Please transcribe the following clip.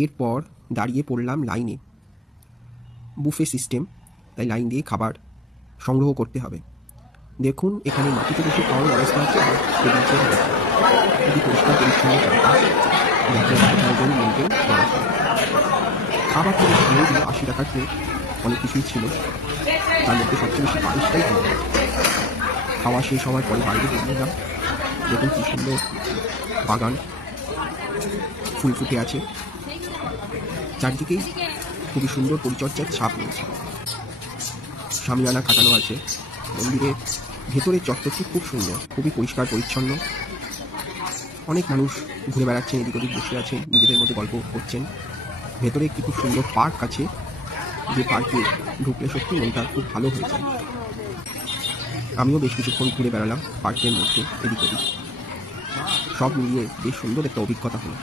এরপর দাঁড়িয়ে পড়লাম লাইনে। বুফে সিস্টেম, তাই লাইন দিয়ে খাবার সংগ্রহ করতে হবে। দেখুন এখানে মাটিতে বসে খাওয়ার ব্যবস্থা আছে, আর টেবিল চেয়ার আছে। খুবই পরিষ্কার পরিচ্ছন্ন চারপাশ, মেনটেন করা হয়। খাবার থেকে খেয়ে দিল 80 টাকার প্লেট, অনেক কিছুই ছিল, তার মধ্যে সবচেয়ে বেশি পায়েসটাই ভালো। খাওয়া শেষ হওয়ার পরে বাইরে বেরিয়ে দেখুন কী সুন্দর বাগান, ফুল ফুটে আছে, চারদিকেই খুবই সুন্দর পরিচর্যার ছাপ রয়েছে। শামিয়ানা কাটানো আছে। মন্দিরের ভেতরের চত্বরটি খুব সুন্দর, খুবই পরিষ্কার পরিচ্ছন্ন। অনেক মানুষ ঘুরে বেড়াচ্ছেন, এদিক ওদিক বসে আছেন, নিজেদের মধ্যে গল্প করছেন। ভেতরে একটি খুব সুন্দর পার্ক আছে, যে পার্কে ঢুকলে সত্যি মনটা খুব ভালো হয়ে যায়। আমিও বেশ কিছুক্ষণ ঘুরে বেড়ালাম পার্কের মধ্যে এদিক ওদিক। সব মিলিয়ে বেশ সুন্দর একটা অভিজ্ঞতা হলো।